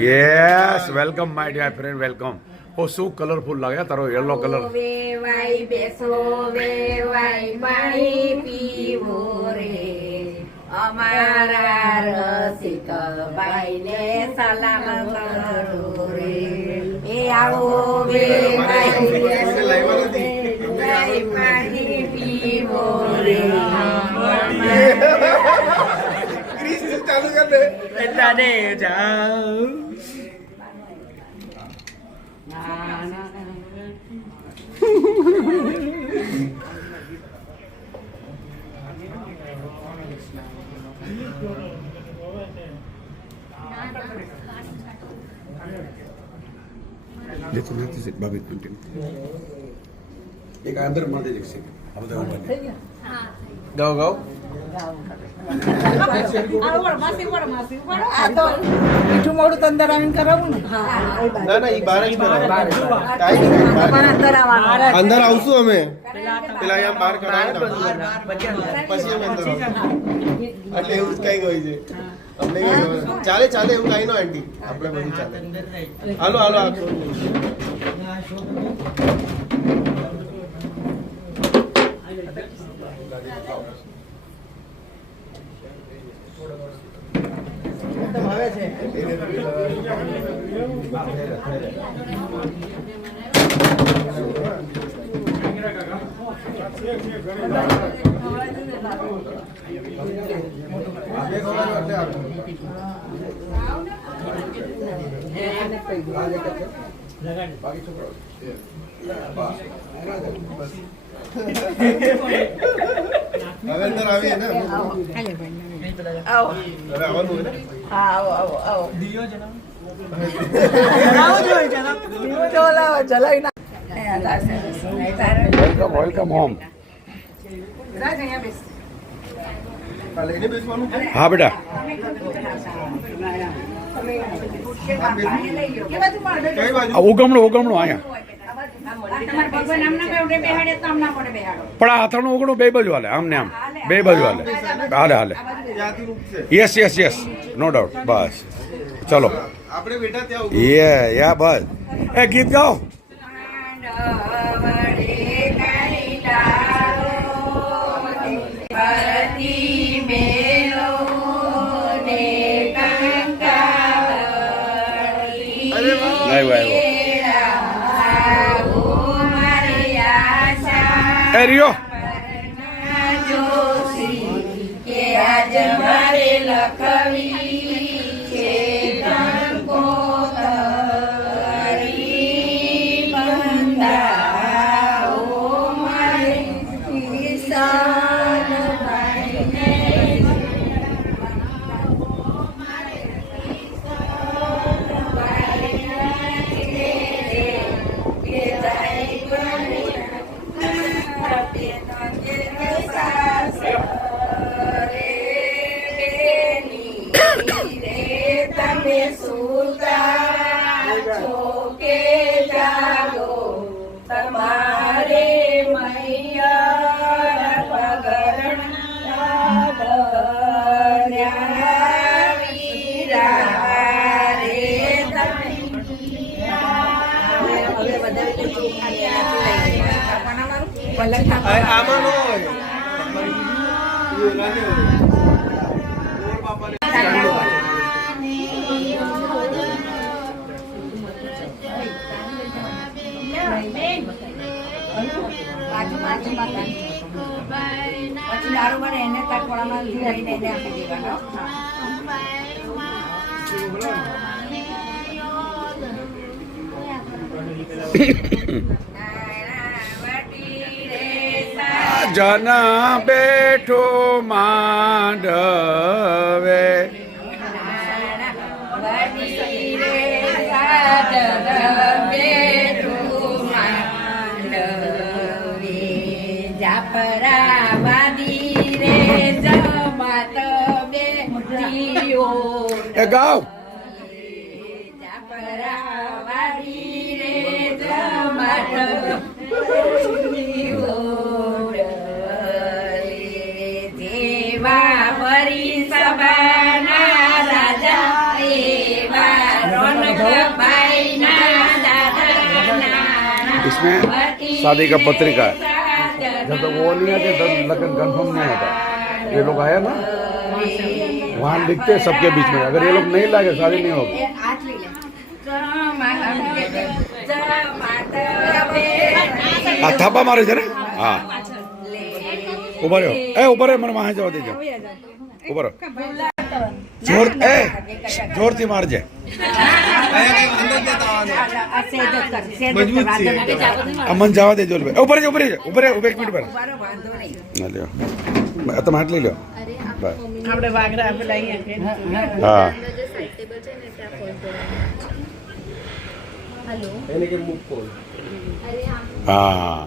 Yes welcome my dear friend welcome ઓ શું colourful લાગે તારો યલો કલર વેવાય બેસો વેવાય પાણી પીવો રે. અમારા રસિક ભાઈને સલામ કરો રે. એ આવો વેવાય ચાલુ કર દે લેતું નથી છે બાબી કન્ટિન્યુ એક અંદરમાં દે છે આ બધા ઊભા રહે. મીઠું મોડું અંદર આવીને કરાવું ને. અંદર આવશું અમે પેલા અહીંયા બહાર પછી અમે એટલે એવું જ કઈ હોય છે ચાલે ચાલે એવું કઈ નો આંટી આપણે બધું ચાલે હાલો હાલો હવે છે હવે અંદર આવીએ ને હવે આવો આવવાનું હોય ને. હા આવો આવો આવો આવો જોઈએ જરા દીવો જો લાવો ના વેલકમ વેલકમ હોમ હા બેટા. ઉગમણું ઉગમણું અહીંયા. પણ આ હાથાનું ઉગણું બે બાજુ હાલે આમને આમ. બે બાજુ હાલે. હાલે હાલે. Yes yes yes no doubt બસ. ચલો. આપણે બેઠા ત્યાં યે યા બસ. એ ગીત ગાઓ. માંડવડે llamaré la cabina. આમાં નો. પછી દારૂ બને એને કાઠવાડામાં લઈને એને આપી દેવાનો. જના બેઠો માંડવે. એ ગાઓ જાફરાબાદી રે જમાત इसमें शादी का पत्रिका है। जब तक वो नहीं आते, तब लगन कन्फर्म नहीं होता। ये लोग आया ना, वहाँ लिखते हैं सबके बीच में। अगर ये लोग नहीं लागे, शादी नहीं होगी। हाँ, थापा मारे थे ना? हाँ। उभरे हो ऐ ए है मन वहाँ जाओ दीजिए। રહ્યો જોર એ જોરથી મારજે. મજબૂત છે આ મને જવા દેજો ભાઈ. ઊભા ઉપર રહેજો ઊભા એક મિનિટ પર લ્યો. તમે હાથ લઈ લો હા એને કે મૂકો? હા.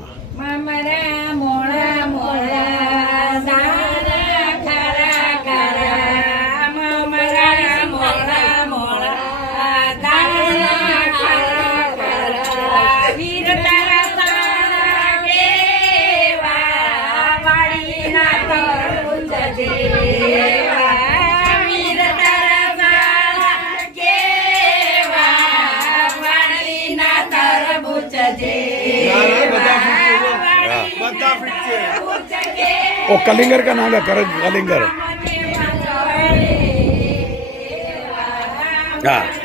वो कलिंगर का नाम है करण कलिंगर हाँ